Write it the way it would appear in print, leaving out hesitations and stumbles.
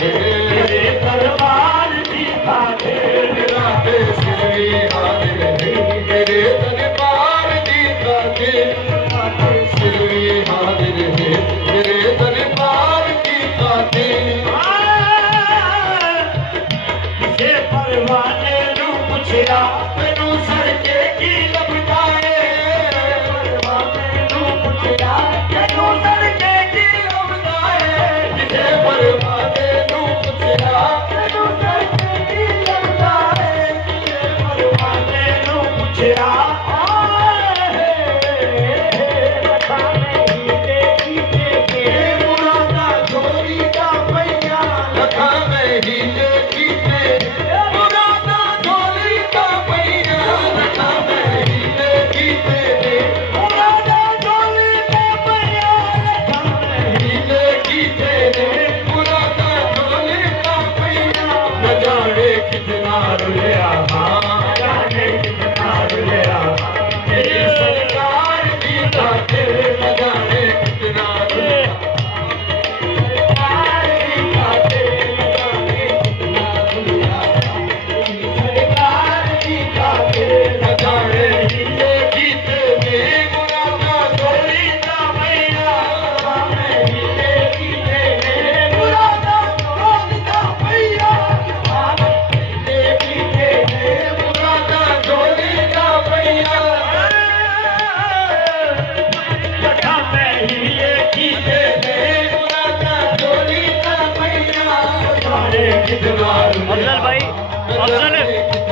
तेरे दरबार की खातिर राते सिरवी हाजिर है तेरे दरबार की खातिर राते सिरवी हाजिर है तेरे दरबार की खातिर किसे परवाने नू पुछया मैनू सड़के की लभदा है परवाने नू पुछया मैनू सड़के की लभदा है किसे परवाने नू पुछया मैनू सड़के की लभदा है किसे परवाने नू पुछया अफजल भाई, अफजल